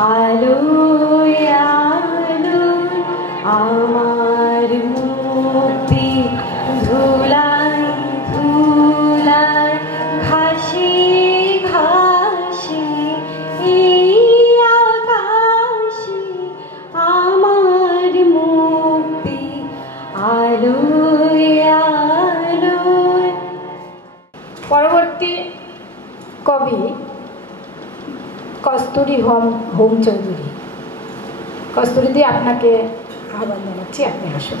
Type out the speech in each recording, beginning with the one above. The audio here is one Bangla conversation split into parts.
আলোয় আলোয় আমার মুক্তি ধুলায় ধুলায় ঘাসে ঘাসে এই আকাশে আমার মুক্তি আলোয় আলোয়। পরবর্তী কবি কস্তুরী হোম চৌধুরী। কস্তুরীদি, আপনাকে আহ্বান জানাচ্ছি, আপনি আসুন।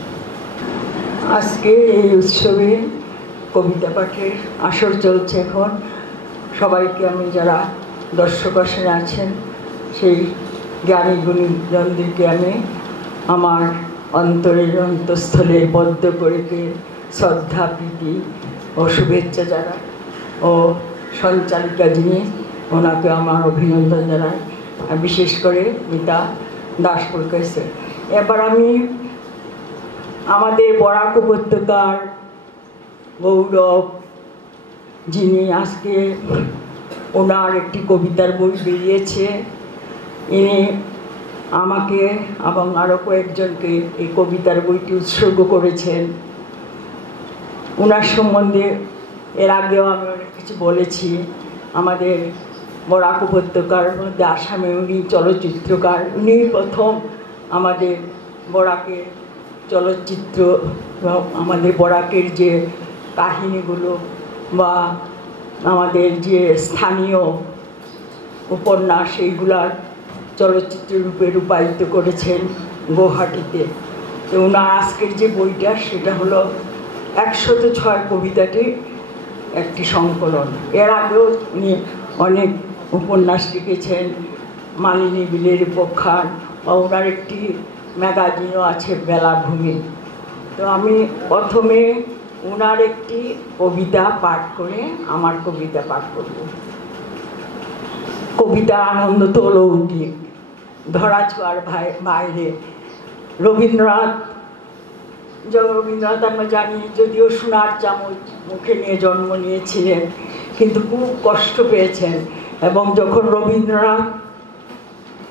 আজকে এই উৎসবে কবিতা পাঠের আসর চলছে। এখন সবাইকে আমি, যারা দর্শক আসনে আছেন, সেই জ্ঞানী গুণীজনদেরকে আমি আমার অন্তরের অন্তঃস্থলে বদ্ধ করে শ্রদ্ধা, প্রীতি ও শুভেচ্ছা জানাই ও সঞ্চালিকা যিনি, ওনাকে আমার অভিনন্দন জানাই। বিশেষ করে মিতা দাস বলকেছে। এবার আমি আমাদের বরাক উপত্যকার গৌরব, যিনি আজকে ওনার একটি কবিতার বই বেরিয়েছে, ইনি আমাকে এবং আরও কয়েকজনকে এই কবিতার বইটি উৎসর্গ করেছেন। ওনার সম্বন্ধে এর আগেও আমি অনেক কিছু বলেছি। আমাদের বরাক উপত্যকার মধ্যে আসামে উনি চলচ্চিত্রকার। উনি প্রথম আমাদের বরাকের চলচ্চিত্র, আমাদের বরাকের যে কাহিনীগুলো বা আমাদের যে স্থানীয় উপন্যাস, সেইগুলার চলচ্চিত্র রূপে রূপায়িত করেছেন গুয়াহাটিতে। তো ওনার আজকের যে বইটা, সেটা হলো 106 কবিতাটি একটি সংকলন। এর আগেও উনি অনেক উপন্যাস লিখেছেন, মালিনী বিলের উপখ্যান, বা ওনার একটি ম্যাগাজিনও আছে, বেলাভূমি। তো আমি প্রথমে ওনার একটি কবিতা পাঠ করে আমার কবিতা পাঠ করব। কবিতা আনন্দ তো লৌকিক, ধরা ছোঁয়ার বাইরে। রবীন্দ্রনাথ আমরা জানি, যদিও সোনার চামচ মুখে নিয়ে জন্ম নিয়েছিলেন, কিন্তু খুব কষ্ট পেয়েছেন। এবং যখন রবীন্দ্রনাথ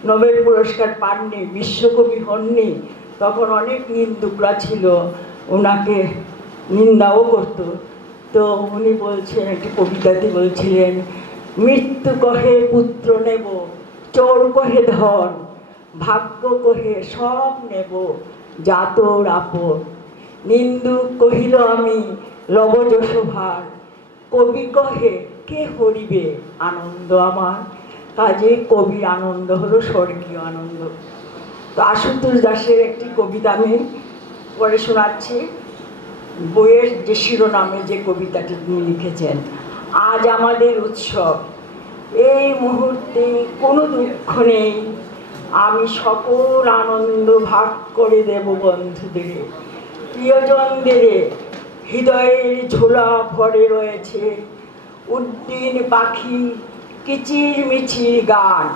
নোবেল পুরস্কার পাননি, বিশ্বকবি হননি, তখন অনেক নিন্দুকরা ছিল, ওনাকে নিন্দাও করত। তো উনি বলছেন, একটি কবিতাতে বলছিলেন, মৃত্যু কহে পুত্র নেব, চোর কহে ধন, ভাগ্য কহে সব নেব, জাতর আপন। নিন্দুক কহিল আমি লব যশোভার, কবি কহে কে হরিবে আনন্দ আমার। কাজে কবির আনন্দ হলো স্বর্গীয় আনন্দ। তো আশুতোষ দাসের একটি কবিতা আমি পড়ে শোনাচ্ছি। বইয়ের যে শিরোনামে যে কবিতাটি তিনি লিখেছেন, আজ আমাদের উৎসব, এই মুহূর্তে কোনো দুঃখ নেই, আমি সকল আনন্দ ভাগ করে দেব বন্ধুদের, প্রিয়জনদের। হৃদয়ের ঝোলা ভরে রয়েছে উড্ডীন পাখি কিচির মিচির গান,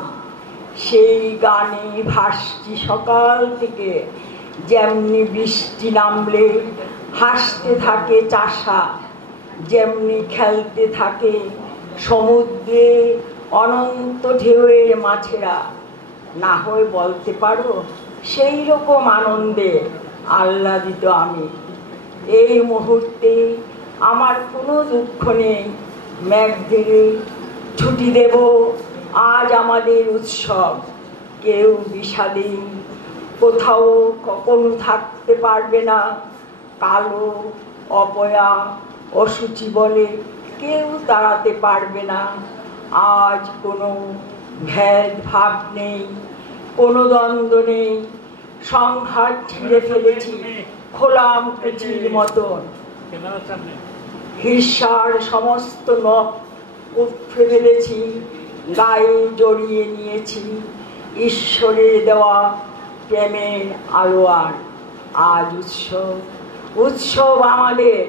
সেই গানে ভাসছি সকাল থেকে। যেমনি বৃষ্টি নামলে হাসতে থাকে চাষা, যেমনি খেলতে থাকে সমুদ্রে অনন্ত ঢেউয়ের মাছেরা। না হয় বলতে পারো সেই রকম আনন্দে আহ্লাদিত আমি। এই মুহূর্তে আমার কোনো দুঃখ নেই, মেঘ ধীরে ছুটি দেব, আজ আমাদের উৎসব। কেউ বিষাদী কোথাও কখনো থাকতে পারবে না, কালো অপয়া অসুচি বলে কেউ তাড়াতে পারবে না। আজ কোনো ভেদ ভাব নেই, কোনো দ্বন্দ্ব নেই, সংঘাত ছিঁড়ে ফেলেছি খোলাম কুচির মতন। হিংসার সমস্ত নখ উঠে ফেলেছি, গায়ে জড়িয়ে নিয়েছি ঈশ্বরের দেওয়া প্রেমের আলোয়ার। আজ উৎসব, উৎসব আমাদের,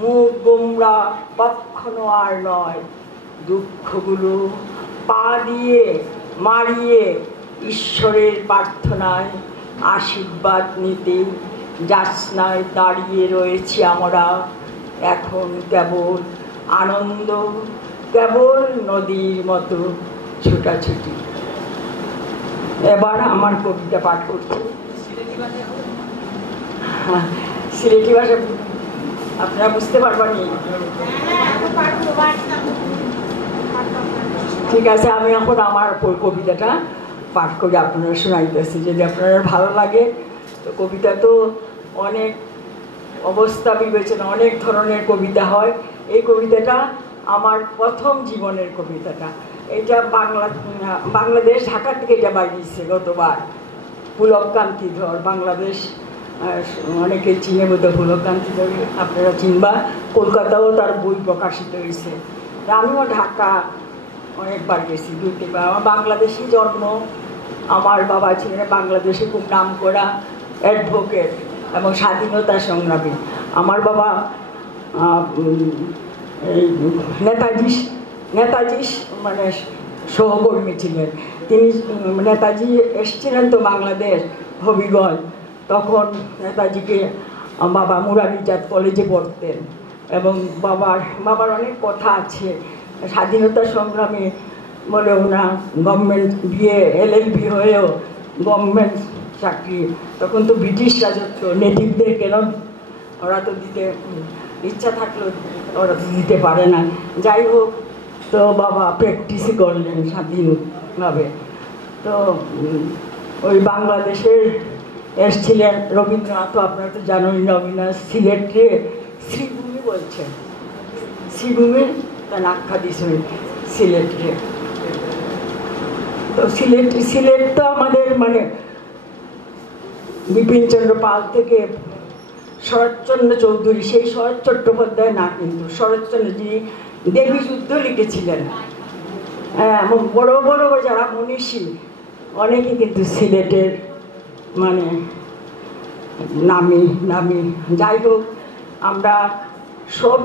মুখ গোমরা কখনো আর নয়। দুঃখগুলো পা দিয়ে মারিয়ে ঈশ্বরের প্রার্থনায় আশীর্বাদ নিতে জ্যোৎস্নায় দাঁড়িয়ে রয়েছি আমরা। এখন কেবল আনন্দ, কেবল নদীর মতো ছোটাছুটি। এবার আমার কবিতা পাঠ করছি। সিলেটি ভাষা আপনারা বুঝতে পারবেন? ঠিক আছে, আমি এখন আমার কবিতাটা পাঠ করে আপনারা শোনাইতেছি, যদি আপনারা ভালো লাগে। তো কবিতা তো অনেক অবস্থা বিবেচনা, অনেক ধরনের কবিতা হয়। এই কবিতাটা আমার প্রথম জীবনের কবিতাটা। এটা বাংলাদেশ, ঢাকা থেকে এটা বাইরেছে গতবার। পুলককান্তি ধর, বাংলাদেশ অনেকে চিনে বোধহয় পুলককান্তি ধর, আপনারা চিনবা। কলকাতাও তার বই প্রকাশিত হয়েছে। আমিও ঢাকা অনেকবার গেছি, 2-3 বার। আমার বাংলাদেশি জন্ম। আমার বাবা ছিলেন বাংলাদেশে খুব নাম করা অ্যাডভোকেট এবং স্বাধীনতা সংগ্রামী। আমার বাবা এই নেতাজি মানে সহকর্মী ছিলেন। তিনি নেতাজি এসেছিলেন তো বাংলাদেশ, হবিগঞ্জ, তখন নেতাজিকে বাবা মুরারিজাত কলেজে পড়তেন। এবং বাবার অনেক কথা আছে। স্বাধীনতা সংগ্রামে বলে ওনার গভর্নমেন্ট বিএ LLB হয়েও গভর্নমেন্ট চাকরি, তখন তো ব্রিটিশ রাজত্ব, নেটিভদের কেন ওরা তো দিতে ইচ্ছা থাকলেও ওরা তো দিতে পারে না। যাই হোক, তো বাবা প্র্যাকটিসই করলেন স্বাধীনভাবে। তো ওই বাংলাদেশের এসছিলেন রবীন্দ্রনাথ, আপনারা তো জানেন। রবীন্দ্রনাথ সিলেটে শ্রীভূমি বলছেন, শ্রীভূমি তার আখ্যা দিয়েছেন সিলেটে। তো সিলেট তো আমাদের মানে বিপিনচন্দ্র পাল থেকে শরৎচন্দ্র চৌধুরী, সেই শরৎ চট্টোপাধ্যায় না, কিন্তু শরৎচন্দ্র যিনি দেবী যুদ্ধ লিখেছিলেন, এবং বড় বড় যারা মনীষী অনেকে কিন্তু সিলেটের মানে নামি। যাই হোক, আমরা সব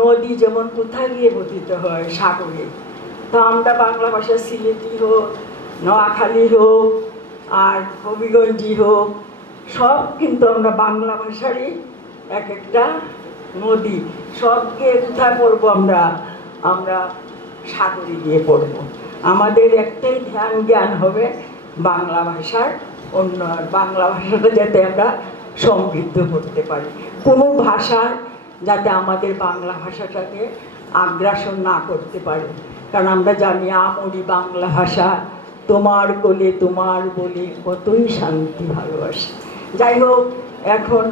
নদী যেমন কোথায় গিয়ে পতিত হয়, সাগরে। তো আমরা বাংলা ভাষা সিলেটি হোক, নোয়াখালী হোক, আর হবিগঞ্জি হোক, সব কিন্তু আমরা বাংলা ভাষারই এক একটা নদী। সবকে কোথায় পড়বো আমরা সাগরে গিয়ে পড়বো। আমাদের একটাই জ্ঞান হবে বাংলা ভাষার উন্নয়ন, বাংলা ভাষাটা যাতে আমরা সমৃদ্ধ করতে পারি। কোনো ভাষা যাতে আমাদের বাংলা ভাষাটাকে আগ্রাসন না করতে পারে। কারণ আমরা জানি আমরি বাংলা ভাষা, তোমার কোলে তোমার বলে কতই শান্তি ভালোবাসি। যাই হোক, এখন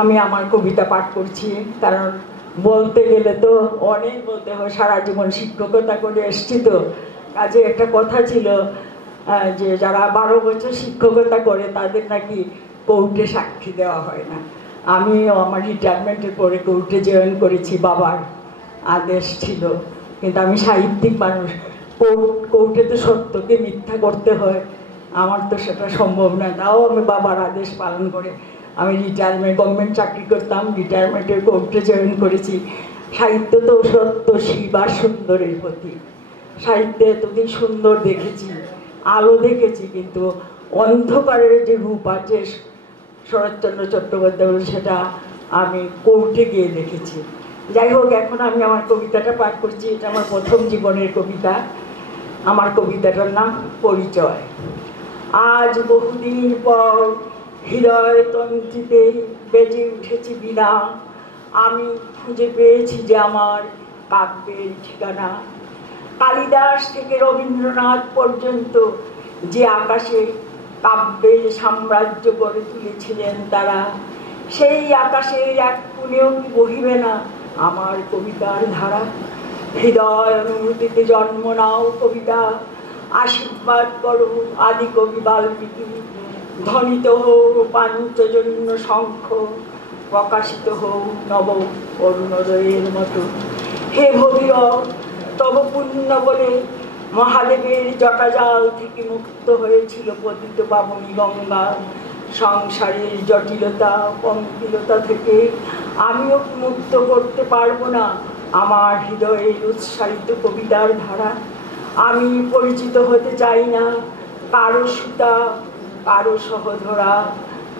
আমি আমার কবিতা পাঠ করছি। কারণ বলতে গেলে তো অনেক বলতে হয়, সারা জীবন শিক্ষকতা করে এসছি। তো কাজে একটা কথা ছিল যে যারা 12 বছর শিক্ষকতা করে তাদের নাকি কোর্টে সাক্ষী দেওয়া হয় না। আমিও আমার রিটায়ারমেন্টের পরে কোর্টে জয়েন করেছি, বাবার আদেশ ছিল। কিন্তু আমি সাহিত্যিক মানুষ, কোর্টে তো সত্যকে মিথ্যা করতে হয়, আমার তো সেটা সম্ভব না। তাও আমি বাবার আদেশ পালন করে আমি গভর্নমেন্ট চাকরি করতাম, রিটায়ারমেন্টের কোর্টে জয়েন করেছি। সাহিত্য তো সত্য শিব আর সুন্দরের প্রতি। সাহিত্যে এতদিন সুন্দর দেখেছি, আলো দেখেছি, কিন্তু অন্ধকারের যে রূপ আছে শরৎচন্দ্র চট্টোপাধ্যায়, সেটা আমি কোর্টে গিয়ে দেখেছি। যাই হোক, এখন আমি আমার কবিতাটা পাঠ করছি। এটা আমার প্রথম জীবনের কবিতা। আমার কবিতাটার নাম পরিচয়। আজ বহুদিন পর হৃদয় তন্ত্রীতে বেজে উঠেছি বিনা, আমি খুঁজে পেয়েছি যে আমার কাব্যের ঠিকানা। কালিদাস থেকে রবীন্দ্রনাথ পর্যন্ত যে আকাশে কাব্যের সাম্রাজ্য গড়ে তুলেছিলেন তারা, সেই আকাশের এক কোণেও কি বহিবে না আমার কবিতার ধারা। হৃদয় অনুভূতিতে জন্ম নাও কবিতা, আশীর্বাদ করো আদি কবি বাল্মীকি। ধ্বনিত হোক পাঞ্চজন্য শঙ্খ, প্রকাশিত হোক নব অরুণোদয়ের মতো। হে ভগীরথ, তব পুণ্য বলে মহাদেবের জটাজাল থেকে মুক্ত হয়েছিল পতিত পাবনী গঙ্গা। সংসারের জটিলতা পঙ্কিলতা থেকে আমিও মুক্ত করতে পারবো না আমার হৃদয়ের উৎসারিত কবিতার ধারা। আমি পরিচিত হতে চাই না কারো সুতা, কারো সহধরা,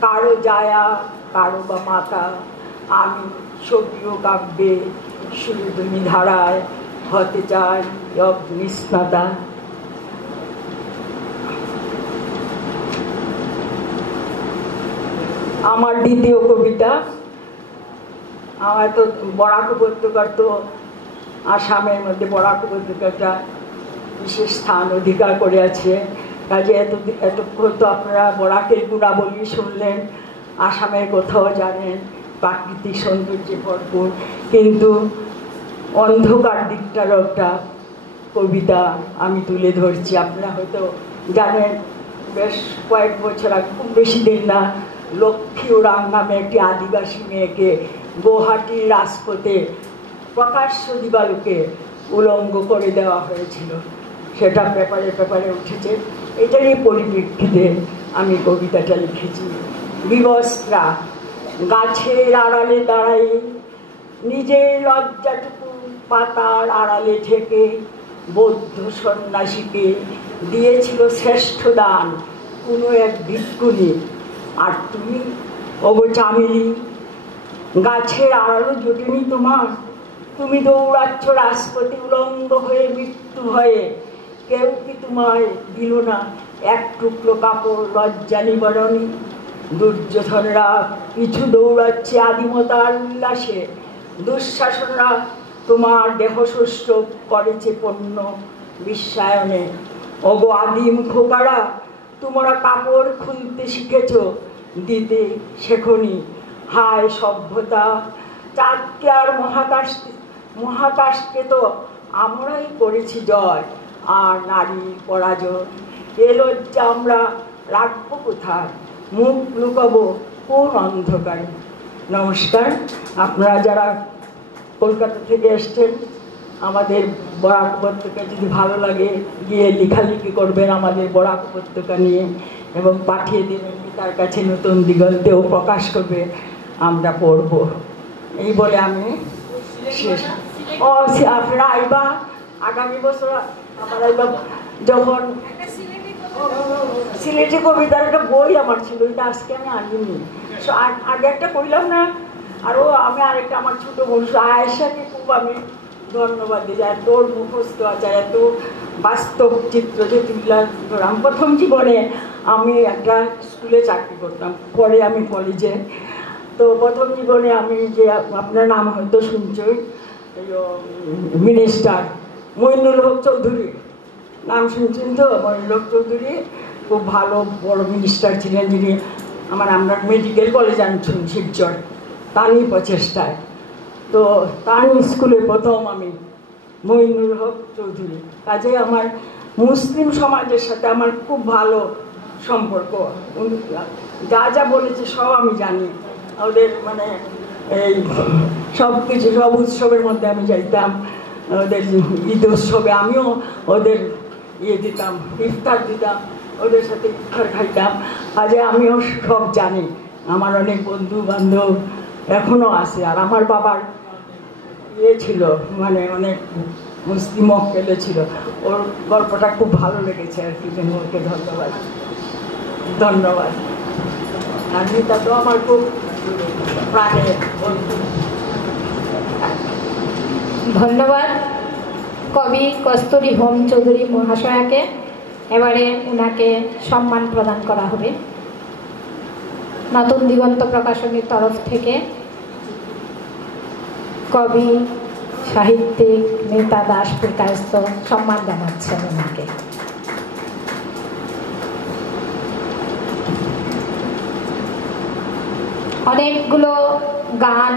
কারো জায়া, কারো বা মাতা। আমি ছবি ও কাব্যে সুরধুনী ধারায় হতে চাই অগ্নিস্নাতা। আমার দ্বিতীয় কবিতা। আমার তো বরাক উপত্যকার তো আসামের মধ্যে বরাক উপত্যকাটা বিশেষ স্থান অধিকার করে আছে। কাজে এতক্ষণ তো আপনারা বরাকের গুণাবলী শুনলেন, আসামের কোথাও জানেন প্রাকৃতিক সৌন্দর্যে ভরপুর, কিন্তু অন্ধকার দিকটারও একটা কবিতা আমি তুলে ধরছি। আপনারা হয়তো জানেন, বেশ কয়েক বছর আগে, খুব বেশি দিন না, লক্ষ্মী ওরাং নামে একটি আদিবাসী মেয়েকে গুয়াহাটির রাজপথে প্রকাশ্য দিবালোকে উলঙ্গ করে দেওয়া হয়েছিল। সেটা পেপারে উঠেছে। এটারই পরিপ্রেক্ষিতে আমি কবিতাটা লিখেছি। বিবস্ত্রা গাছের আড়ালে দাঁড়াই, নিজের লজ্জাটুকু পাতার আড়ালে থেকে বৌদ্ধ সন্ন্যাসীকে দিয়েছিল শ্রেষ্ঠ দান কোনো এক ভিক্ষুণী। আর তুমি ওগো চামেলি, গাছের আড়ালও জোটেনি তোমার, তুমি দৌড়াচ্ছ রাজপথে উলঙ্গ হয়ে মৃত্যু ভয়ে। কেউ কি তোমায় দিল না এক টুকরো কাপড় লজ্জা নিবারণী? দুর্যোধনরা পিছু দৌড়াচ্ছে আদিমতার উল্লাসে, দুঃশাসনরা তোমার দেহসুষ্ট করেছে পণ্য বিশ্বায়নে। ওগো আদিম খোকারা, তোমরা কাপড় খুলতে শিখেছ, দিতে শেখনি। হায় সভ্যতা, চাঁদকে আর মহাকাশকে তো আমরাই করেছি জয়, আর নারীর পরাজয়। এ লজ্জা আমরা রাখবো কোথায়, মুখ লুকাবো কোন অন্ধকারে? নমস্কার। আপনারা যারা কলকাতা থেকে এসছেন, আমাদের বরাক উপত্যকা যদি ভালো লাগে গিয়ে লেখালেখি করবেন আমাদের বরাক উপত্যকা নিয়ে, এবং পাঠিয়ে দেবেন তার কাছে, নতুন দিগন্তেও প্রকাশ করবে, আমরা পড়ব। এই বলে আমি শেষ। আপনারা আইবা আগামী বছর, আমার আইবা যখন সিলেটি কবিতার একটা বই আমার ছিল, এটা আজকে আমি আনিনি। আগে একটা কইলাম না, আরও আমি আরেকটা আমার ছোটো বন্ধু আয়েশাকে খুব আমি ধন্যবাদ দিই, এত মুখস্থ আছে, এত বাস্তব চিত্র যে তুললাম। প্রথম জীবনে আমি একটা স্কুলে চাকরি করতাম, পরে আমি কলেজে। তো প্রথম জীবনে আমি যে, আপনার নাম হয়তো শুনছই, মিনিস্টার মইনুল হক চৌধুরী, নাম শুনছেন তো? মইনুল হক চৌধুরী খুব ভালো বড় মিনিস্টার ছিলেন, যিনি আমরা মেডিকেল কলেজ আনছেন শিবচর, তারই প্রচেষ্টায়। তো তার স্কুলে প্রথম আমি মইনুল হক চৌধুরী। কাজে আমার মুসলিম সমাজের সাথে আমার খুব ভালো সম্পর্ক। যা যা বলেছে সব আমি জানি। ওদের মানে এই সব কিছু, সব উৎসবের মধ্যে আমি যাইতাম, ওদের ঈদ উৎসবে আমিও ওদের দিতাম, ইফতার দিতাম, ওদের সাথে ইফতার খাইতাম। কাজে আমিও সব জানি। আমার অনেক বন্ধু বান্ধব এখনও আছে। আর আমার বাবার ছিল, মানে অনেক মুসলিম মক্কেলে ছিল। ওর গল্পটা খুব ভালো লেগেছে আর কি, জন্য ওকে ধন্যবাদ। ধন্যবাদ। আর মিতা তো আমার খুব প্রাণের বন্ধু। ধন্যবাদ কবি কস্তুরী হোম চৌধুরী মহাশয়াকে। এবারে ওনাকে সম্মান প্রদান করা হবে নতুন দিগন্ত প্রকাশনীর তরফ থেকে। কবি সাহিত্যিক নেতা দাসপুর কায়স্থ সম্মান জানাচ্ছেন ওনাকে। অনেকগুলো গান,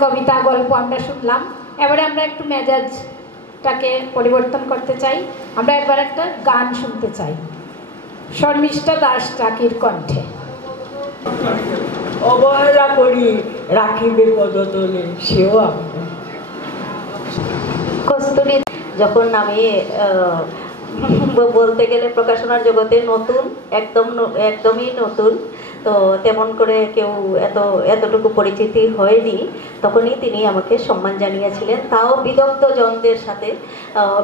কবিতা গল্প আমরা শুনলাম। এবারে আমরা একটু মেজাজটাকে পরিবর্তন করতে চাই। আমরা একবার একটা গান শুনতে চাই শর্মিষ্ঠা দাস চাকির কণ্ঠে। অবহেলা করি রাখিবে পদতলে সেও আমি। কস্তুরী যখন আমি বলতে গেলে প্রকাশনার জগতে নতুন, একদমই নতুন, তো তেমন করে কেউ এতটুকু পরিচিতি হয়নি, তখনই তিনি আমাকে সম্মান জানিয়েছিলেন। তাও বিদগ্ধ জনদের সাথে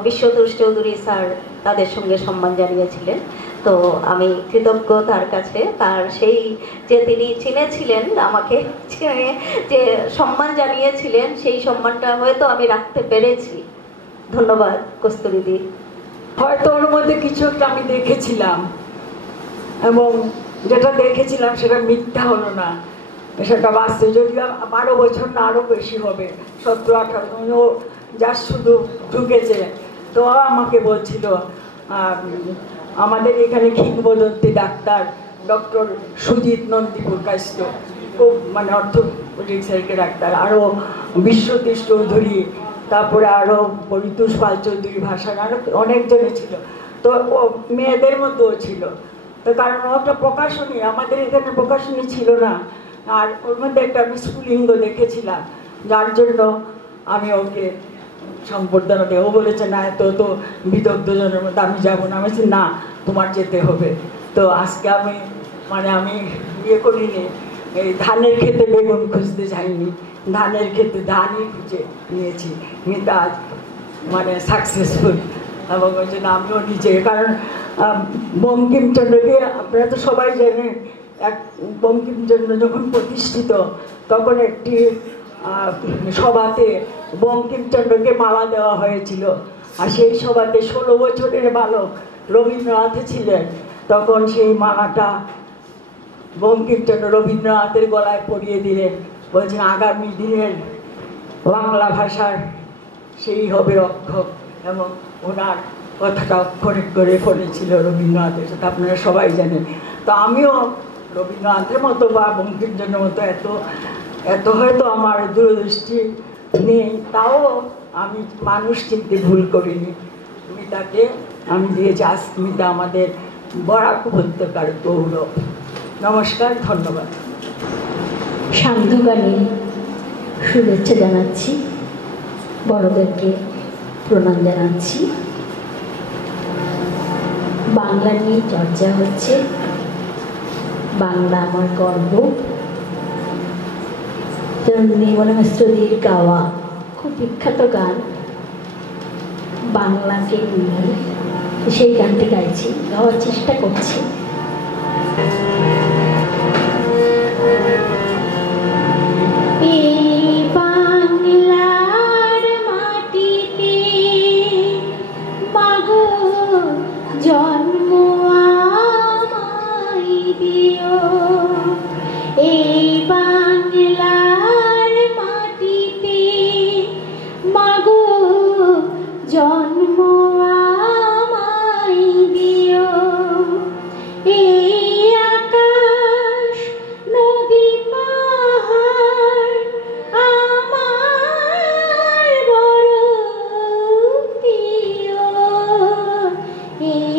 বিশ্বতোষ চৌধুরী স্যার তাদের সঙ্গে সম্মান জানিয়েছিলেন। তো আমি কৃতজ্ঞ তার কাছে, তার সেই যে তিনি চিনেছিলেন আমাকে, যে সম্মান জানিয়েছিলেন, সেই সম্মানটা হয়তো আমি রাখতে পেরেছি। ধন্যবাদ কস্তুরীদি। হয়তো ওর মধ্যে কিছু একটা আমি দেখেছিলাম, এবং যেটা দেখেছিলাম সেটা মিথ্যা হলো না, সেটা বাস্তব। যদিও 12 বছর না আরও বেশি হবে, 17-18, ও যা শুধু ঢুকেছে। তো আমাকে বলছিল আমাদের এখানে কিংবদন্তি ডাক্তার ডক্টর সুজিত নন্দীপুর কাস্ত, খুব মানে অর্থোপেডিক্সের ডাক্তার, আরও বিশ্বতীশ চৌধুরী, তারপরে আরও পরিতোষ পাল চৌধুরী, ভাষার আরও অনেকজনে ছিল। তো ও মেয়েদের মধ্যেও ছিল। তো কারণ ও একটা প্রকাশনী, আমাদের এখানে প্রকাশনী ছিল না, আর ওর মধ্যে একটা আমি স্ফুলিঙ্গ দেখেছিলাম, যার জন্য আমি ওকে সম্বর্ধনা দেয়। ও বলেছে না, এত তো বিদগ্ধজনের মধ্যে আমি যাবো না। আমি বলছি না, তোমার যেতে হবে। তো আজকে আমি আমি ইয়ে করিনি, এই ধানের খেতে বেগুন খুঁজতে যাইনি, ধানের খেতে ধানই খুঁজে নিয়েছি। কিন্তু আজ সাকসেসফুল, এবং ওই জন্য আমিও নিজে, কারণ বঙ্কিমচন্দ্রকে আপনারা তো সবাই জানেন, বঙ্কিমচন্দ্র যখন প্রতিষ্ঠিত তখন একটি সভাতে বঙ্কিমচন্দ্রকে মালা দেওয়া হয়েছিল, আর সেই সভাতে 16 বছরের বালক রবীন্দ্রনাথ ছিলেন। তখন সেই মালাটা বঙ্কিমচন্দ্র রবীন্দ্রনাথের গলায় পরিয়ে দিলেন, বলছেন আগামী দিনের বাংলা ভাষার সেই হবে রক্ষক, এবং ওনার কথাটা অক্ষরে করে ফেলেছিল রবীন্দ্রনাথের সাথে, আপনারা সবাই জানেন। তো আমিও রবীন্দ্রনাথের মতো বা বঙ্কিমচন্দ্রের মতো এত হয়তো আমার দূরদৃষ্টি নেই, তাও আমি মানুষ চিনতে ভুল করিনি। মিতাকে আমি দিয়েছি, আজ মিতা আমাদের বরাক উপত্যকার গৌরব। নমস্কার, ধন্যবাদ। সান্ধ্যকালে শুভেচ্ছা জানাচ্ছি, বড়দেরকে প্রণাম জানাচ্ছি। বাংলা নিয়ে চর্চা হচ্ছে, বাংলা আমার গর্ব। নির্মলা মিশ্রদের গাওয়া খুব বিখ্যাত গান বাংলাকে নিয়ে, সেই গানটি গাইছি, গাওয়ার চেষ্টা করছি। বাংলার মাটিতে মাগো জন্ম আমায় দিও, এই বাংলার মাটিতে মাগো জন্ম আমায় দিও, এই আকাশ নদী পাহাড় আমার বড় প্রিয়, এই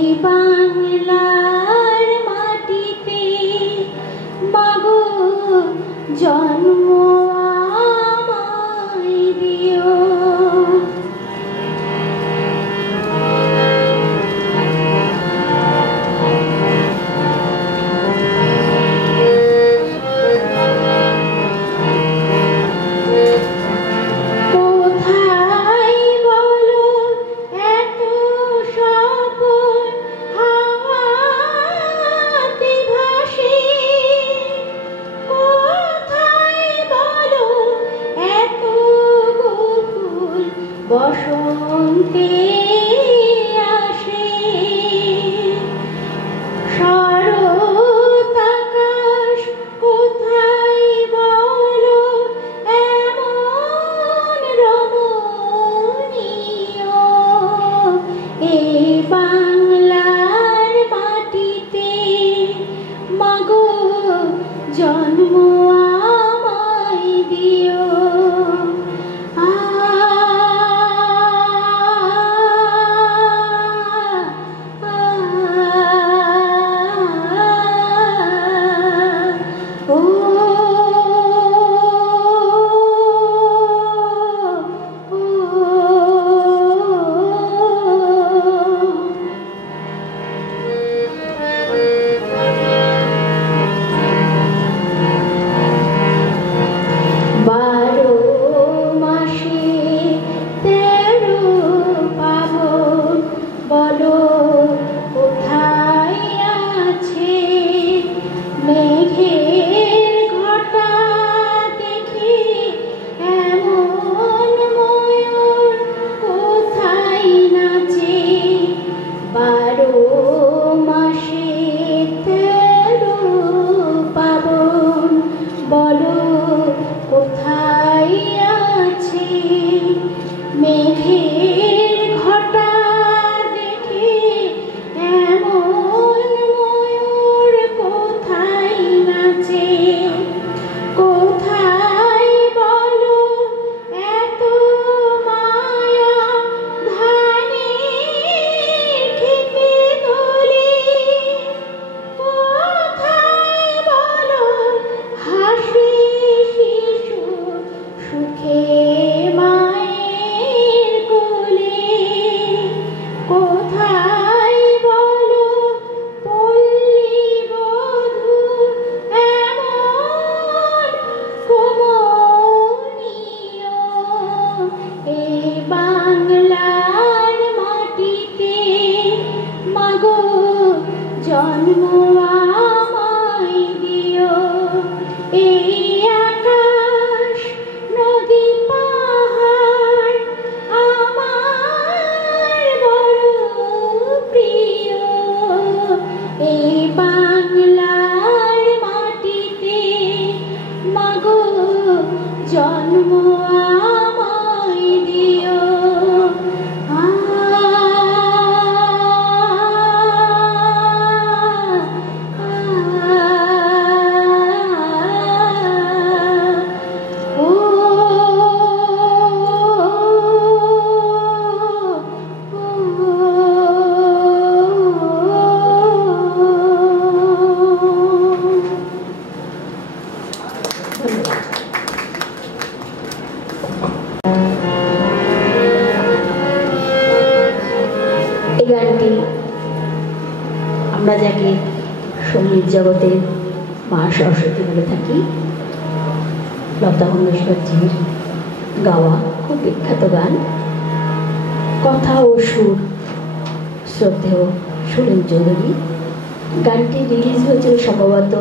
গানটি আমরা যাকে সঙ্গীত জগতে মা সরস্বতী বলে থাকি, লতা মঙ্গেশকরজির গাওয়া খুব বিখ্যাত গান। কথা ও সুর শ্রদ্ধেয় সুরেন চৌধুরী। গানটি রিলিজ হয়েছিল সম্ভবত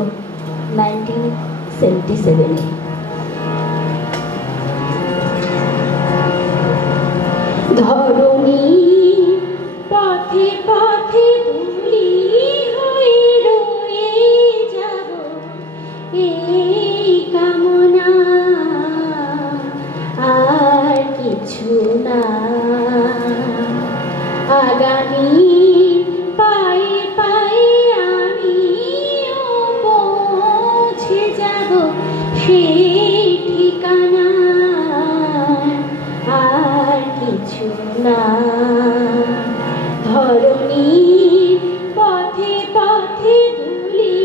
1977-এ। ধরণী পথে পথে ধুলি হয়ে রয়ে যাব, এই কামনা আর কিছু না। আগামী পায়ে পায়ে আমিও পৌঁছে যাব সেই ঠিকানা, আর কিছু না। ধরণী পথে পথে ধুলি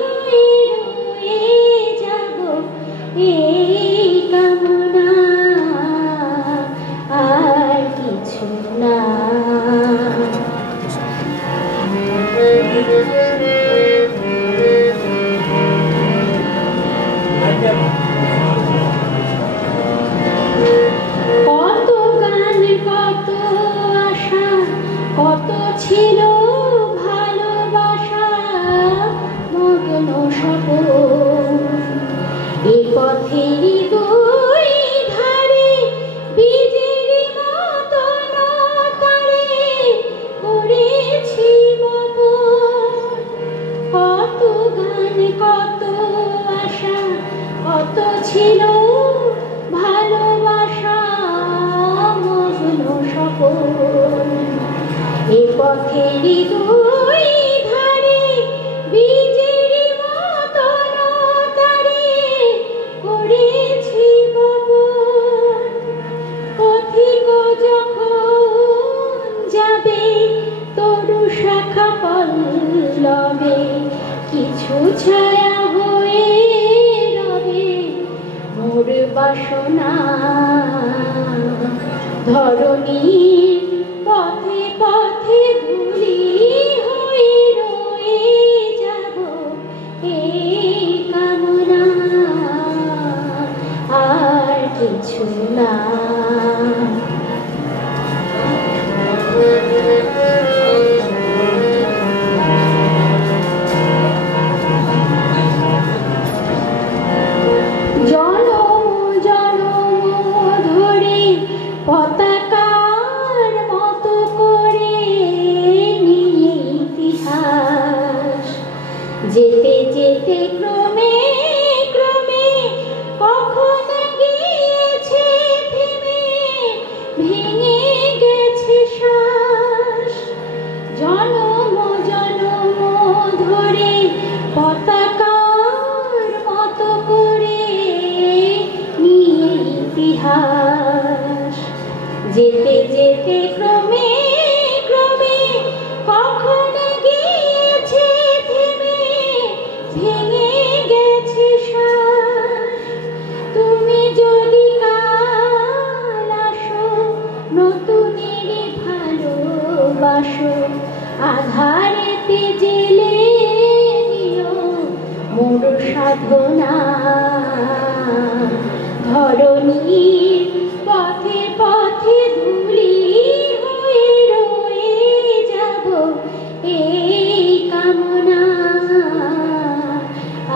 হয়ে রয়ে যাব, এই কামনা আর কিছু না। কত গান কত আশা, কত ছিল ভালোবাসা, মগ্ন স্বপন এ পথেরই দুই ধারে বীজের মতন তারে করেছি বপন। কত গান কত আশা, কত ছিল ভালোবাসা, মগ্ন স্বপন এ পথেরই দুই ধারে বীজের মতন তারে করেছি বপন। পথিক যখন যাবে তরু শাখা পল্লবে, কিছু ছায়া হয়ে রবে মোর বাসনা। ধরণীর পথে পথে ধুলি হয়ে রয়ে যাব, এই কামনা আর কিছু না। জনম জনম ধরে পতাকার মতো করে নিয়ে ইতিহাস, যেতে যেতে ক্রমে ক্রমে কখন গিয়েছে থেমে, ভেঙে গেছে শ্বাস। জনম জনম ধরে পতাকার মতো করে নিয়ে ইতিহাস, যেতে যেতে ক্রমে ক্রমে কখন গিয়েছে থেমে, ভেঙে গেছে শ্বাস। তুমি যদি কাল আসো নতুনের ভালোবাসো, আধারেতে জেলে নিও মোর সাধনা। ধরণীর পথে পথে ধুলি হয়ে রয়ে যাব, এই কামনা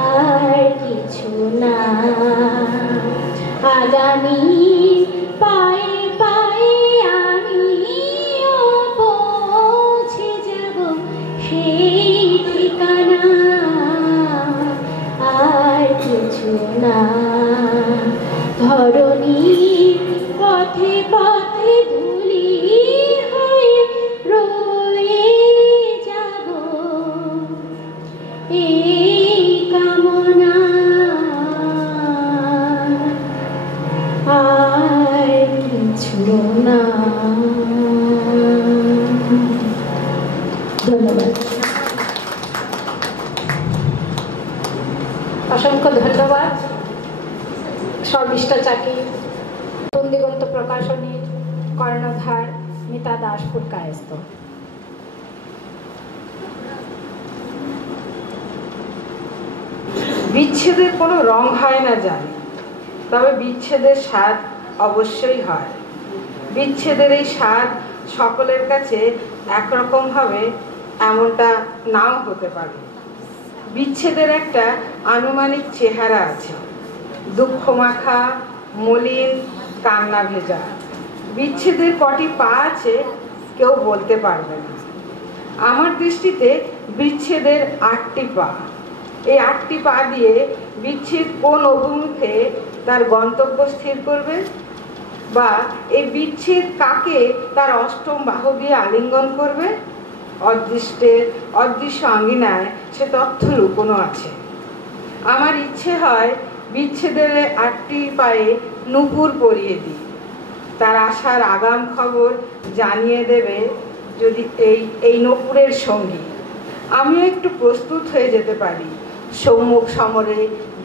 আর কিছু না। আগামী পায়ে পায়ে আমিও পৌঁছে যাব সেই ঠিকানা, আর কিছু না। ধরণীর পথে পথে ধুলি হয়ে রয়ে যাব, এই কামনা আর কিছু না। ধন্যবাদ। অসংখ্য ধন্যবাদ। শর্মিষ্ঠা চাকি, নতুন দিগন্ত প্রকাশনীর কর্ণধার মিতা দাসপুর কায়স্থ। বিচ্ছেদের কোনো রং হয় না জানি, তবে বিচ্ছেদের স্বাদ অবশ্যই হয়। বিচ্ছেদের এই স্বাদ সকলের কাছে একরকম হবে এমনটা নাও হতে পারে। বিচ্ছেদের একটা আনুমানিক চেহারা আছে, দুঃখ মাখা, মলিন, কান্না ভেজা। বিচ্ছেদের কটি পা আছে কেউ বলতে পারবে না। আমার দৃষ্টিতে বিচ্ছেদের 8টি পা। এই 8টি পা দিয়ে বিচ্ছেদ কোন অভিমুখে তার গন্তব্য স্থির করবে, বা এই বিচ্ছেদ কাকে তার অষ্টম বাহু দিয়ে আলিঙ্গন করবে, অদৃশ্য আঙ্গিনায় সে তথ্য লুকোনো আছে। আমার ইচ্ছে হয় বিচ্ছেদের 8টি পায়ে নূপুর পরিয়ে দিই, তার আসার আগাম খবর জানিয়ে দেবে যদি এই নূপুরের সঙ্গী। আমিও একটু প্রস্তুত হয়ে যেতে পারি সম্মুখ সমরে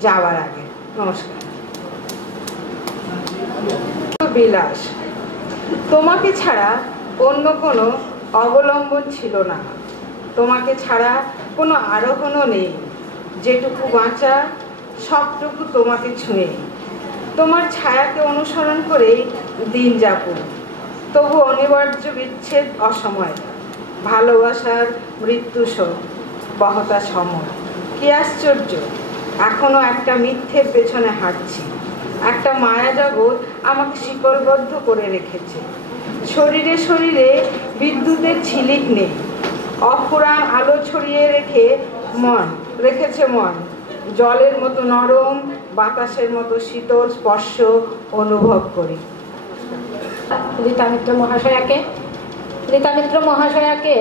যাওয়ার আগে। নমস্কার। বিলাস, তোমাকে ছাড়া অন্য কোনো অবলম্বন ছিল না, তোমাকে ছাড়া কোনো আরোহণও নেই। যেটুকু বাঁচা সবটুকু তোমাকে ছুঁয়ে, তোমার ছায়াকে অনুসরণ করেই দিন যাপন। তবু অনিবার্য বিচ্ছেদ অসময়, ভালোবাসার মৃত্যু শোক, বহতা সময়। কি আশ্চর্য, এখনো একটা মিথ্যের পেছনে হাঁটছি। একটা মায়া জগৎ আমাকে শিকলবদ্ধ করে রেখেছে। শরীরে শরীরে বিদ্যুতের ঝিলিক নেই, অফুরান আলো ছড়িয়ে রেখেছে মন। জলের মতো নরম, বাতাসের মতো শীতল স্পর্শ অনুভব করি। রীতা মিত্র মহাশয়াকে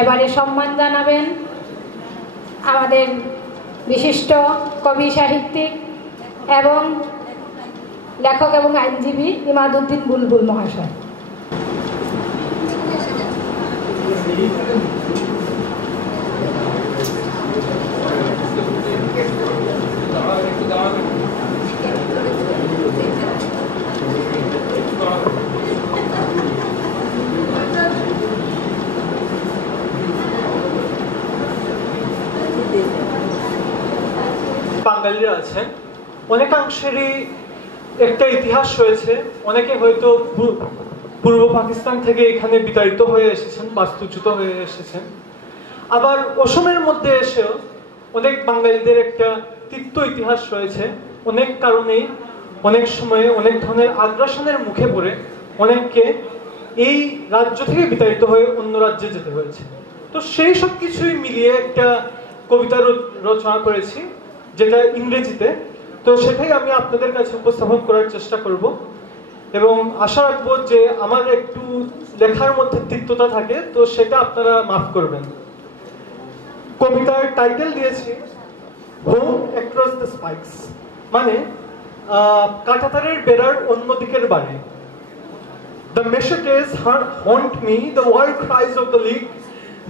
এবারে সম্মান জানাবেন আমাদের বিশিষ্ট কবি, সাহিত্যিক এবং লেখক এবং আইনজীবী ইমাদউদ্দিন বুলবুল মহাশয়। বাঙালিরা আছেন, অনেকাংশেরই একটা ইতিহাস রয়েছে। অনেকে হয়তো পূর্ব পাকিস্তান থেকে এখানে বিতাড়িত হয়ে এসেছেন, বাস্তুচ্যুত হয়ে এসেছেন। আবার অসমের মধ্যে এসেও অনেক বাঙালিদের একটা তিক্ত ইতিহাস রয়েছে। অনেক কারণেই অনেক সময়ে অনেক ধরনের আগ্রাসনের মুখে পড়ে অনেককে এই রাজ্য থেকে বিতাড়িত হয়ে অন্য রাজ্যে যেতে হয়েছে। তো সেই সব কিছুই মিলিয়ে একটা কবিতা রচনা করেছি, যেটা ইংরেজিতে। তো সেটাই আমি আপনাদের কাছে উপস্থাপন করার চেষ্টা করব এবং আশা রাখবো যে আমার একটু লেখার মধ্যে তিক্ততা থাকে, তো সেটা আপনারা মাফ করবেন। কবিতার টাইটেল দিয়েছি হোম অ্যাক্রস দ্য স্পাইকস, মানে কাঁটাতারের বেড়ার অন্যদিকের বাড়ি। The machetes haunt me, the war cries of the league,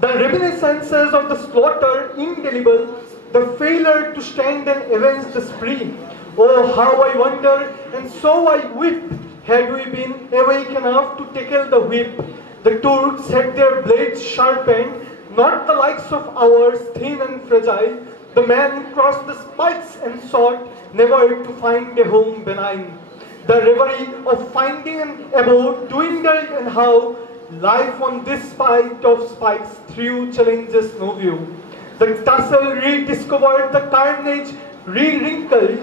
the reminiscences of the slaughter indelible, the failure to stand and avenge the spree. Oh, how I wonder, and so I weep, had we been awake enough to tackle the whip. The Turks had their blades sharpened, not the likes of ours, thin and fragile. The man crossed the spikes and sought, never to find a home benign. The reverie of finding an abode dwindled, and how life on this spike of spikes threw challenges no view. The tussle rediscovered, the carnage re-wrinkled,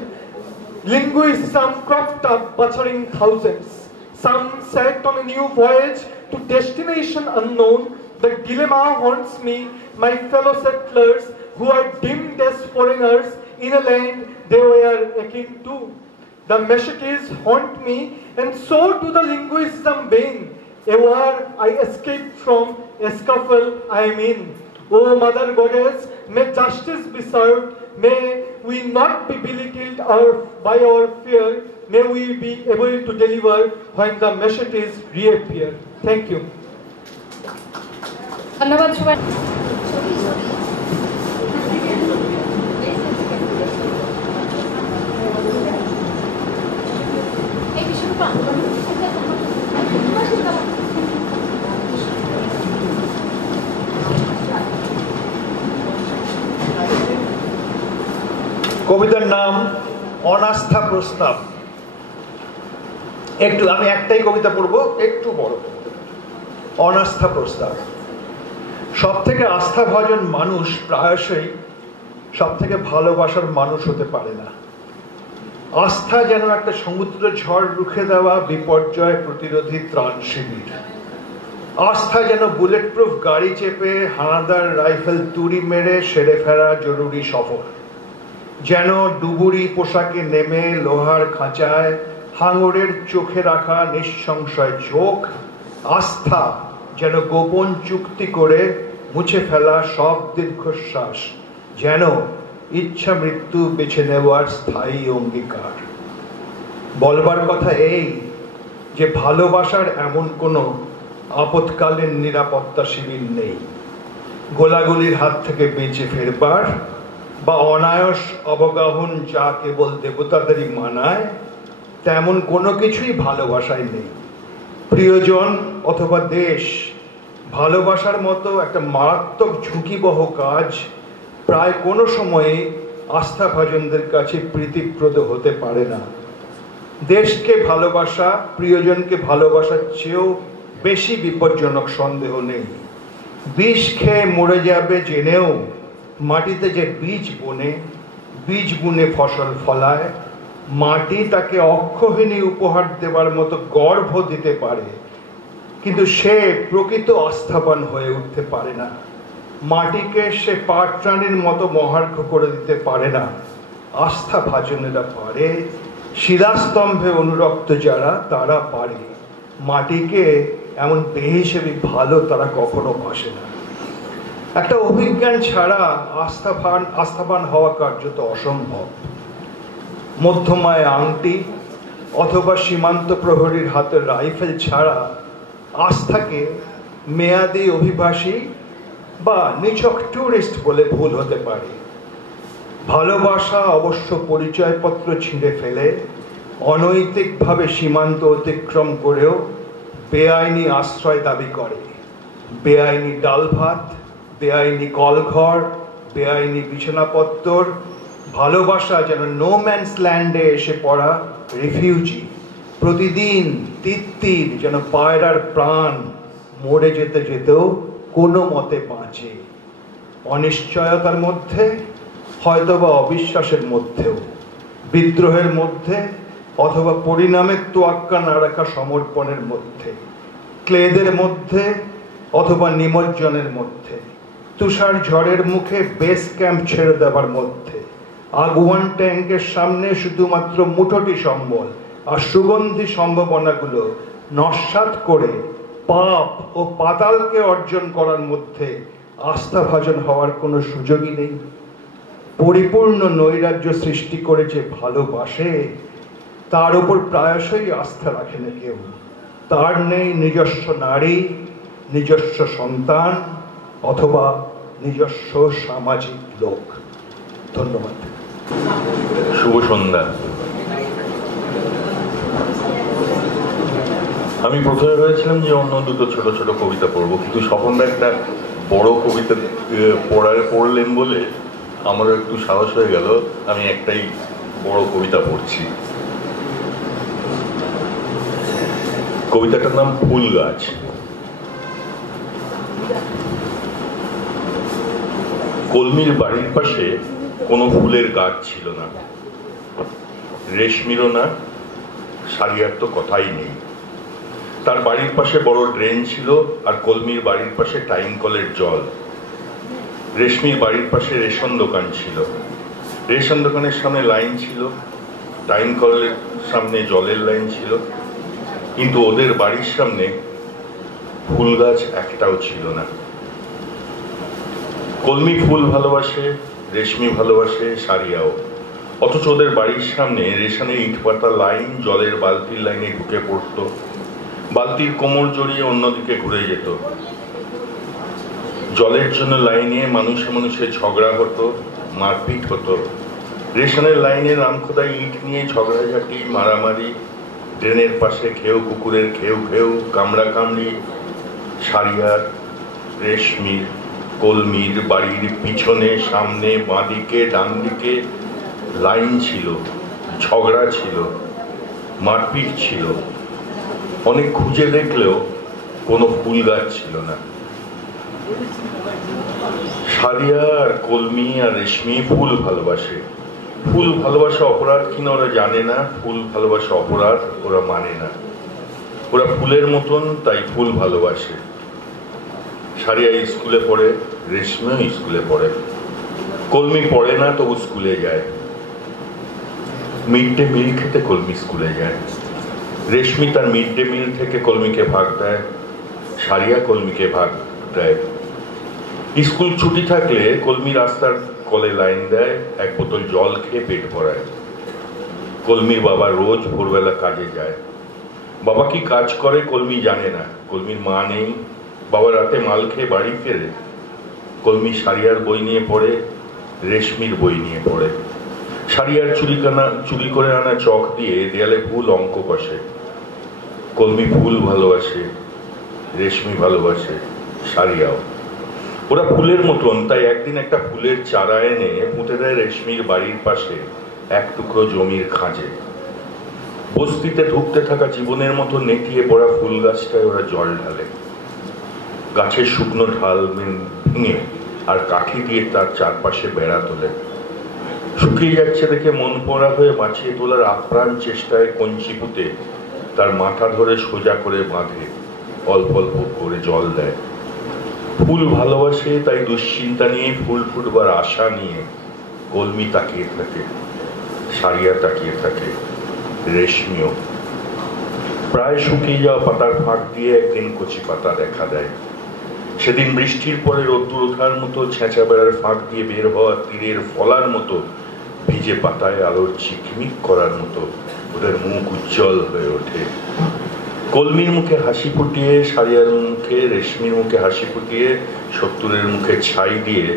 linguism cropped up, butchering thousands. Some set on a new voyage to destination unknown. The dilemma haunts me, my fellow settlers, who are deemed as foreigners in a land they were akin to. The machetes haunt me, and so do the linguism bane. A war I escaped from, a scuffle I am in. O Mother Goddess, may justice be served. May we not be belittled by our fear. May we be able to deliver when the machetes reappear. Thank you. ধন্যবাদ সবাই। কবিতার নাম অনাস্থা প্রস্তাব। আমি একটাই কবিতা পড়বো, একটু বড়। অনাস্থা প্রস্তাব। সব থেকে আস্থাভাজন মানুষ প্রায়শই সব থেকে ভালোবাসার মানুষ হতে পারে না। আস্থা যেন একটা সমুদ্র ঝড় রুখে দেওয়া বিপর্যয় প্রতিরোধী ত্রাণ শিবির। আস্থা যেন বুলেট প্রুফ গাড়ি চেপে হানাদার রাইফেল তুড়ি মেরে সেরে ফেরা জরুরি সফর। যেন ডুবুরি পোশাকে নেমে লোহার খাঁচায় হাঙরের চোখে রাখা নিঃসংশয় চোখ। আস্থা যেন গোপন চুক্তি করে মুছে ফেলা সব দীর্ঘশ্বাস, যেন ইচ্ছা মৃত্যু বেছে নেওয়ার স্থায়ী অঙ্গীকার। বলবার কথা এই যে ভালোবাসার এমন কোনো আপৎকালীন নিরাপত্তা শিবির নেই। গোলাগুলির হাত থেকে বেঁচে ফেরবার বা অনায়াস অবগাহন যা কেবল দেবতাদেরই মানায়, তেমন কোনো কিছুই ভালোবাসায় নেই। প্রিয়জন অথবা দেশ ভালোবাসার মতো একটা মারাত্মক ঝুঁকিবহ কাজ প্রায় কোনো সময়ে আস্থাভাজনদের কাছে প্রীতিপ্রদ হতে পারে না। দেশকে ভালোবাসা প্রিয়জনকে ভালোবাসার চেয়েও বেশি বিপজ্জনক, সন্দেহ নেই। বিষ খেয়ে মরে যাবে জেনেও মাটিতে যে বীজ বুনে ফসল ফলায়, মাটি তাকে অক্ষহিনী উপহার দেবার মতো গর্ভ দিতে পারে, কিন্তু সে প্রকৃত আস্থাবান হয়ে উঠতে পারে না। মাটিকে সে পাটরানির মতো মহার্ঘ করে দিতে পারে না। আস্থাভাজনেরা পারে, শিলাস্তম্ভে অনুরক্ত যারা তারা পারে। মাটিকে এমন বেহিসেবি ভালো তারা কখনো বাসে না। একটা অভিজ্ঞান ছাড়া আস্থাবান হওয়া কার্যত অসম্ভব। মধ্যমায় আংটি অথবা সীমান্ত প্রহরীর হাতের রাইফেল ছাড়া আস্থাকে মেয়াদি অভিবাসী বা নিছক ট্যুরিস্ট বলে ভুল হতে পারে। ভালোবাসা অবশ্য পরিচয়পত্র ছিঁড়ে ফেলে অনৈতিকভাবে সীমান্ত অতিক্রম করেও বেআইনি আশ্রয় দাবি করে। বেআইনি ডাল ভাত, বেআইনি কলঘর, বেআইনি বিছানাপত্তর। ভালোবাসা যেন নো ম্যানস ল্যান্ডে এসে পড়া রিফিউজি। প্রতিদিন তিত্তির যেন পায়রার প্রাণ মরে যেতে যেতেও কোনো মতে বাঁচে। অনিশ্চয়তার মধ্যে, হয়তোবা অবিশ্বাসের মধ্যেও, বিদ্রোহের মধ্যে অথবা পরিণামের তোয়াক্কা না রাখা সমর্পণের মধ্যে, ক্লেদের মধ্যে অথবা নিমজ্জনের মধ্যে, তুষার ঝড়ের মুখে বেস ক্যাম্প ছেড়ে দেবার মধ্যে, আগুয়ান ট্যাঙ্কের সামনে শুধুমাত্র মুঠোটি সম্বল আর সুগন্ধি সম্ভাবনাগুলো নস্যাৎ করে পাপ ও পাতালকে অর্জন করার মধ্যে আস্থাভাজন হওয়ার কোনো সুযোগই নেই। পরিপূর্ণ নৈরাজ্য সৃষ্টি করে যে ভালোবাসে তার উপর প্রায়শই আস্থা রাখে না কেউ। তার নেই নিজস্ব নারী, নিজস্ব সন্তান অথবা নিজস্ব সামাজিক লোক। ধন্যবাদ। শুভ সন্ধ্যা। আমি প্রথমে ভেবেছিলাম যে অন্য দুটো ছোট ছোট কবিতা পড়বো, কিন্তু স্বপনদা একটা বড় কবিতা পড়লেন বলে আমারও একটু সাহস হয়ে গেল, আমি একটাই বড় কবিতা পড়ছি। কবিতাটার নাম ফুল গাছ। কলমির বাড়ির পাশে কোনো ফুলের গাছ ছিল না, রেশমিরও না, সারিয়ার তো কথাই নেই। তার বাড়ির পাশে বড় ড্রেন ছিল আর কলমির বাড়ির পাশে টাইম কলের জল। রেশমির বাড়ির পাশে রেশন দোকান ছিল, রেশন দোকানের সামনে লাইন ছিল, টাইম কলের সামনে জলের লাইন ছিল, কিন্তু ওদের বাড়ির সামনে ফুল গাছ একটাও ছিল না। কলমি ফুল ভালোবাসে, রেশমি ভালোবাসে, সারিয়াও, অথচ ওদের বাড়ির সামনে রেশনের ইটপাতা লাইন জলের বালতির লাইনে ঢুকে পড়ত, বালতির কোমর জড়িয়ে অন্যদিকে ঘুরে যেত। জলের জন্য লাইনে মানুষে মানুষে ঝগড়া হতো, মারপিট হতো। রেশনের লাইনে রামখোদাই ইট নিয়ে ঝগড়াঝাটি, মারামারি। ড্রেনের পাশে ঘেউ কুকুরের ঘেউ ঘেউ, কামড়া কামড়ি। সারিয়ার, রেশমির, কলমির বাড়ির পিছনে, সামনে, বাঁদিকে, ডান দিকে লাইন ছিল, ঝগড়া ছিল, মারপিট ছিল, অনেক খুঁজে দেখলেও কোনো ফুল গাছ ছিল না। সাদিয়া আর কলমি আর রেশমি ফুল ভালোবাসে। ফুল ভালোবাসা অপরাধ কিনা ওরা জানে না, ফুল ভালোবাসা অপরাধ ওরা মানে না। ওরা ফুলের মতন, তাই ফুল ভালোবাসে। সাদিয়া স্কুলে পড়ে, রেশমিও স্কুলে পড়ে। কলমি পড়ে না, তবু স্কুলে যায়। মিড ডে মিল খেতে কলমি স্কুলে যায়। রেশমি তার মিড ডে মিল থেকে কলমিকে ভাগ দেয়, সাদিয়া কলমিকে ভাগ দেয়। স্কুল ছুটি থাকলে কলমি রাস্তার কলে লাইন দেয়, এক বোতল জল খেয়ে পেট ভরায়। কলমির বাবা রোজ ভোরবেলা কাজে যায়। বাবা কি কাজ করে কলমি জানে না। কলমির মা নেই, বাবা রাতে মাল খেয়ে বাড়ি ফেরে। কলমি সাদিয়ার বই নিয়ে পড়ে, রেশমির বই নিয়ে পড়ে। সাদিয়ার চুরি করে আনা চক দিয়ে দেয়ালে ভুল অঙ্ক কষে। কলমি ফুল ভালোবাসে, রেশমি ভালোবাসে, সাদিয়াও। ওরা ফুলের মতন, তাই একদিন একটা ফুলের চারা এনে পুঁতে দেয় রেশমির বাড়ির পাশে এক টুকরো জমির খাঁজে। বস্তিতে ঢুকতে থাকা জীবনের মতো নেতিয়ে পড়া ফুল গাছটায় ওরা জল ঢালে। গাছের শুকনো ঢাল ভেঙে আর কাঠি দিয়ে তার চারপাশে বেড়া তোলে। শুকিয়ে যাচ্ছে দেখে মন পড়া হয়ে বাঁচিয়ে তোলার আপ্রাণ চেষ্টায় কঞ্চি পুঁতে তার মাথা ধরে সোজা করে বাঁধে, অল্প অল্প করে জল দেয়। ফুল ভালোবাসে, তাই দুশ্চিন্তা নিয়ে ফুল ফুটবার আশা নিয়ে কলমি তাকিয়ে থাকে, সাদিয়া তাকিয়ে থাকে, রেশমিও। প্রায় শুকিয়ে যাওয়া পাতার ফাঁক দিয়ে একদিন কচি পাতা দেখা দেয়। সেদিন বৃষ্টির পরে রোদ্দুর ওঠার মতো ছেঁচা বেড়ার ফাঁক দিয়ে বের হওয়া তীরের ফলার মতো ভিজে পাতায় আলোর ঝিকমিক করার মতো ওদের মুখ উজ্জ্বল হয়ে ওঠে। কলমির মুখে হাসি ফুটিয়ে, সাদিয়ার মুখে, রেশমির মুখে হাসি ফুটিয়ে, সত্তরের মুখে ছাই দিয়ে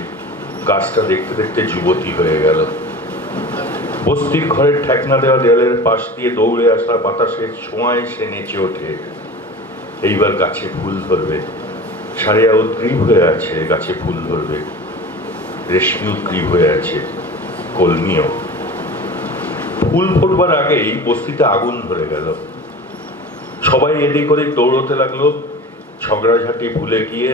গাছটা দেখতে দেখতে যুবতী হয়ে গেল। বস্তির ঘরের ঠেকনা দেওয়া দেয়ালের পাশ দিয়ে দৌড়ে আসা বাতাসের ছোঁয়ায় সে নেচে ওঠে। এইবার গাছে ফুল ধরবে। সাদিয়া উদ্গ্রীব হয়ে আছে, গাছে ফুল ধরবে। রেশমি উদ্গ্রীব হয়ে আছে, কলমিও। ফুল ফুটবার আগেই বস্তিতে আগুন ধরে গেল। সবাই এদিক ওদিক দৌড়তে লাগলো। ঝগড়াঝাটি ভুলে গিয়ে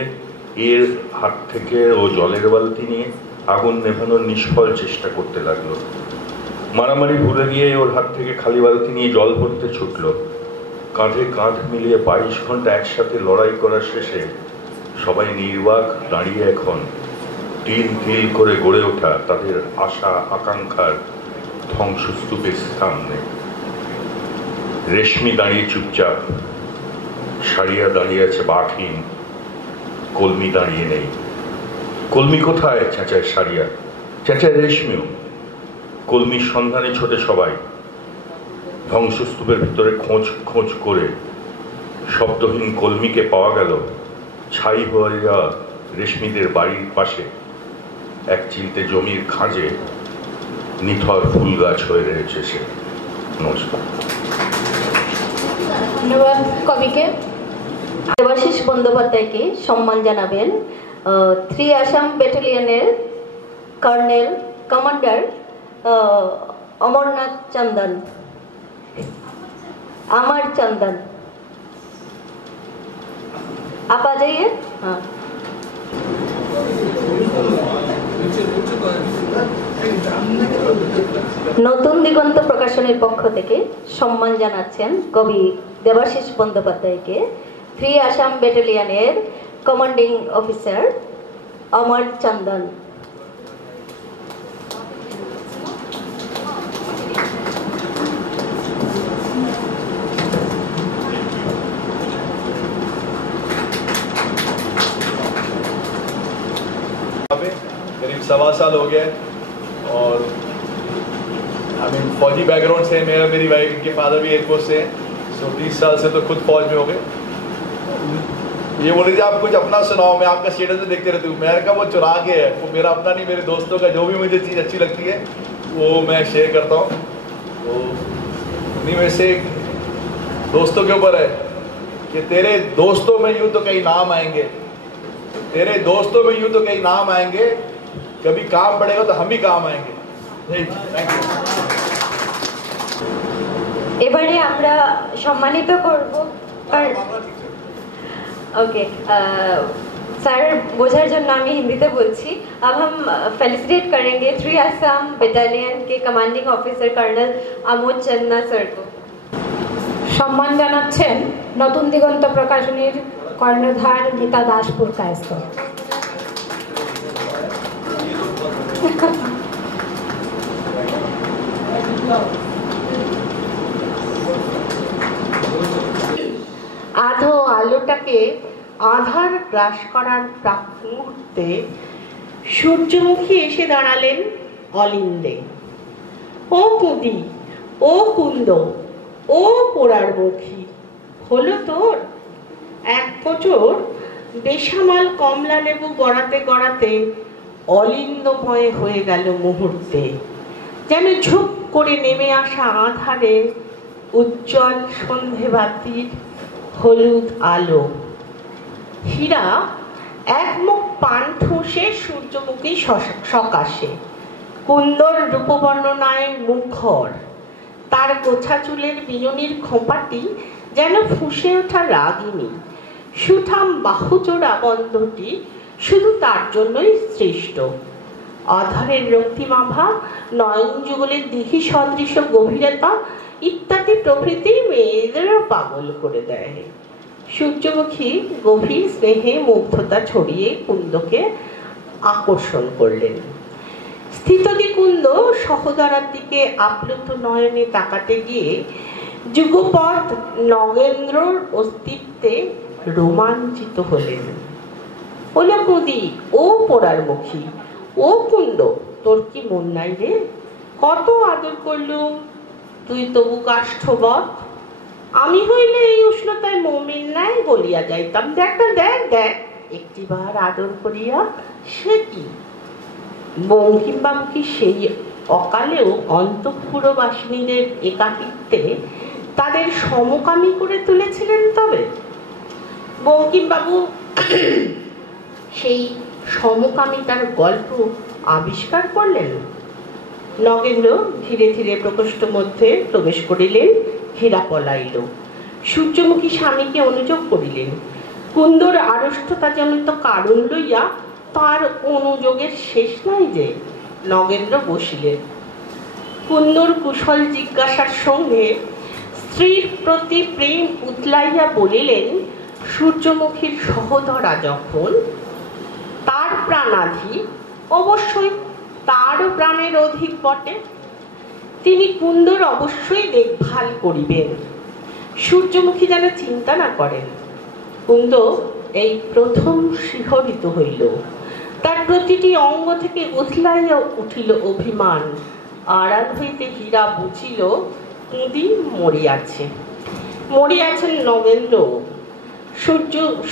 এর হাত থেকে ও জলের বালতি নিয়ে আগুন নেভানোর নিষ্ফল চেষ্টা করতে লাগলো। মারামারি ভুলে গিয়ে ওর হাত থেকে খালি বালতি নিয়ে জল ভরতে ছুটলো। কাঁধে কাঁধ মিলিয়ে 22 ঘন্টা একসাথে লড়াই করার শেষে সবাই নির্বাক দাঁড়িয়ে এখন তিল তিল করে গড়ে ওঠা তাদের আশা আকাঙ্ক্ষার ধ্বংসস্তূপের সামনে। রেশমি দাঁড়িয়ে চুপচাপ, সাদিয়া দাঁড়িয়ে আছে বাকহীন, কলমি দাঁড়িয়ে নেই। কলমি কোথায়? চেঁচায় সাদিয়া, চেঁচায় রেশমিও। কলমির সন্ধানে ছোটে সবাই। ধ্বংসস্তূপের ভিতরে খোঁজ খোঁজ করে শব্দহীন কলমিকে পাওয়া গেল ছাই হয়ে যাওয়া রেশমিদের বাড়ির পাশে এক চিলতে জমির খাঁজে নিথর ফুল গাছ হয়ে রয়েছে সে। নমস্কার। ধন্যবাদ কবিকে। দেবাশিস বন্দ্যোপাধ্যায়কে সম্মান জানাবেন 3 আসাম ব্যাটালিয়নের কর্নেল কমান্ডার अमरनाथ चंदन, अमर चंदन। आप आ जाइए। हाँ, নতুন দিগন্ত প্রকাশনের পক্ষ থেকে সম্মান জানাচ্ছেন কবি দেবাশিস বন্দ্যোপাধ্যায়কে 3 আসাম ব্যাটালিয়নের কমান্ডিং অফিসার अमर चंदन। करीब 1.25 साल हो गया और फौजी बैकग्राउंड से मेरी वाइफ के फादर भी एयरफोर्स से हैं, सो 30 साल से तो खुद फौज में हो गए। ये बोल रही थी आप कुछ अपना सुनाओ, मैं आपका स्टेटस में देखते रहती हूँ। मैंने कहा वो चुरा के है, वो मेरा अपना नहीं, मेरे दोस्तों का जो भी मुझे चीज़ अच्छी लगती है वो मैं शेयर करता हूँ। तो उन्हीं में से दोस्तों के ऊपर है कि तेरे दोस्तों में यूँ तो कई नाम आएंगे, तेरे दोस्तों में यूँ तो कई नाम आएंगे, कभी काम पड़ेगा तो हम ही काम आएंगे। এবারে আমরা সম্মানিত করব ओके सर बोझार जन नाम हिंदी से बोलছি अब हम फेलिसिटेट करेंगे 3 असम बटालियन के कमांडिंग ऑफिसर कर्नल আমোদ চন্না सर को সম্মান জানাচ্ছেন নতুন দিগন্ত প্রকাশনীর কর্ণধার গীতা দাসপুর কায়স্থ। আধো আলোটাকে আধার গ্রাস করার প্রাক মুহূর্তে সূর্যমুখী এসে দাঁড়ালেন অলিন্দে। ও কুদি, ও কুন্দ, ও পোড়ার মুখী, হলো তোর? এক কোচর বেসামাল কমলা লেবু গড়াতে গড়াতে অলিন্দময় হয়ে গেল মুহূর্তে, যেন ঝুপ করে নেমে আসা আধারে উজ্জ্বল সন্ধেবাতির হলুদ আলো। হীরা এক মুখ পান ঠুসে সূর্যমুখী সকাশে, কুন্দর রূপবর্ণনায় মুখর, তার গোছা চুলের বিনুনির খোঁপাটি যেন ফুঁসে ওঠা রাগিনী, সুঠাম বাহুচোড়া বন্ধটি শুধু তার জন্যই সৃষ্ট। অধরের রক্তিমাভা, নয়ন যুগলের দিঘি সদৃশ গভীরতা ইত্যাদি প্রভৃতি মেয়েদেরও পাগল করে দেয়। সূর্যমুখী গভীর স্নেহে মুগ্ধতা ছড়িয়ে কুন্দকে আকর্ষণ করলেন। স্থিতদি কুন্দ সহোদরার দিকে আপ্লুত নয়নে তাকাতে গিয়ে যুগপৎ নগেন্দ্রর অস্তিত্বে রোমাঞ্চিত হলেন। ওলা কুদি, ও পোড়ার মুখী, ও কুন্দ, তোর কি মন নাই রে? কত আদর করলুম, তুই তবু কাষ্ঠবৎ। আমি হইলে এই উষ্ণতায় মমিন নাই বলিয়া যাইতাম, দেখ না দেখ দেখ একটিবার আদর করিয়া। সে কি বঙ্কিমবাবু কি সেই অকালেও অন্তঃপুরবাসিনীদের একাকিত্বে তাদের সমকামী করে তুলেছিলেন? তবে বঙ্কিমবাবু সেই সমকামিতার গল্প আবিষ্কার করলেন। নগেন্দ্র ধীরে ধীরে প্রকোষ্ঠ মধ্যে প্রবেশ করিলেন। হীরা পলাইল। সূর্যমুখী স্বামীকে অনুযোগ করিলেন। কুন্দর আড়ষ্টতাজনিত কারণ লইয়া তার অনুযোগের শেষ নাই যে। নগেন্দ্র বসিলেন। কুন্দর কুশল জিজ্ঞাসার সঙ্গে স্ত্রীর প্রতি প্রেম উতলাইয়া বলিলেন, সূর্যমুখীর সহোদরা যখন তার প্রাণাধি, অবশ্যই তারও প্রাণের অধিক বটে। তিনি কুন্দর অবশ্যই দেখভাল করিবেন। সূর্যমুখী যেন চিন্তা না করেন। কুন্দ এই প্রথম শিহরিত হইল। তার প্রতিটি অঙ্গ থেকে উথলাইয়া উঠিল অভিমান। আড়াল হইতে হীরা বুঝিল কুঁদি মরিয়াছে, মরিয়াছেন নগেন্দ্র।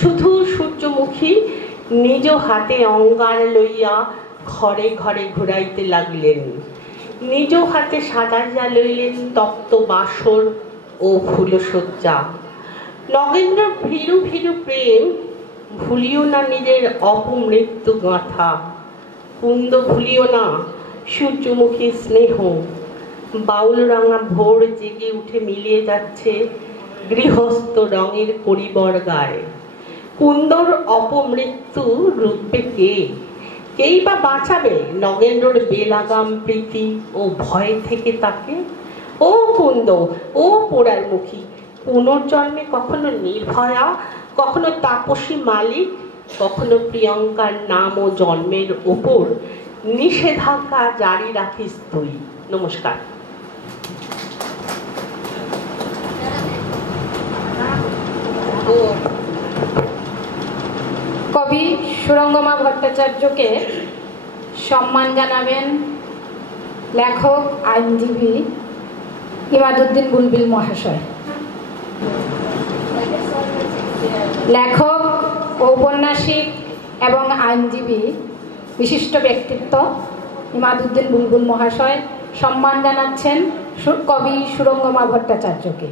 শুধু সূর্যমুখী নিজ হাতে অঙ্গার লইয়া ঘরে ঘরে ঘুরাইতে লাগিলেন। নিজ হাতে সাজাইয়া লইলেন তপ্ত বাসর ও ফুলশয্যা। নগেন্দ্র ভীরু ভীরু প্রেম ভুলিও না নিজের অপমৃত্যু গাঁথা। কুন্দ ভুলিও না সূর্যমুখী স্নেহ। বাউল রাঙা ভোর জেগে উঠে মিলিয়ে যাচ্ছে গৃহস্থ রঙের করিবর গায়ে। কুন্দর অপমৃত্যু রূপে কে? কেই বা বাঁচাবে নগেন্দ্রর বেলাগাম প্রীতি ও ভয় থেকে তাকে? ও কুন্দ, ও পোড়ার মুখী, পুনর্জন্মে কখনো নির্ভয়া, কখনো তাপসী মালিক, কখনো প্রিয়ঙ্কার নাম ও জন্মের ওপর নিষেধাজ্ঞা জারি রাখিস তুই। নমস্কার। কবি সুরঙ্গমা ভট্টাচার্যকে সম্মান জানাবেন লেখক আইনজীবী ইমাদুদ্দিন বুলবুল মহাশয়। লেখক, ঔপন্যাসিক এবং আইনজীবী বিশিষ্ট ব্যক্তিত্ব ইমাদুদ্দিন বুলবুল মহাশয় সম্মান জানাচ্ছেন কবি সুরঙ্গমা ভট্টাচার্যকে।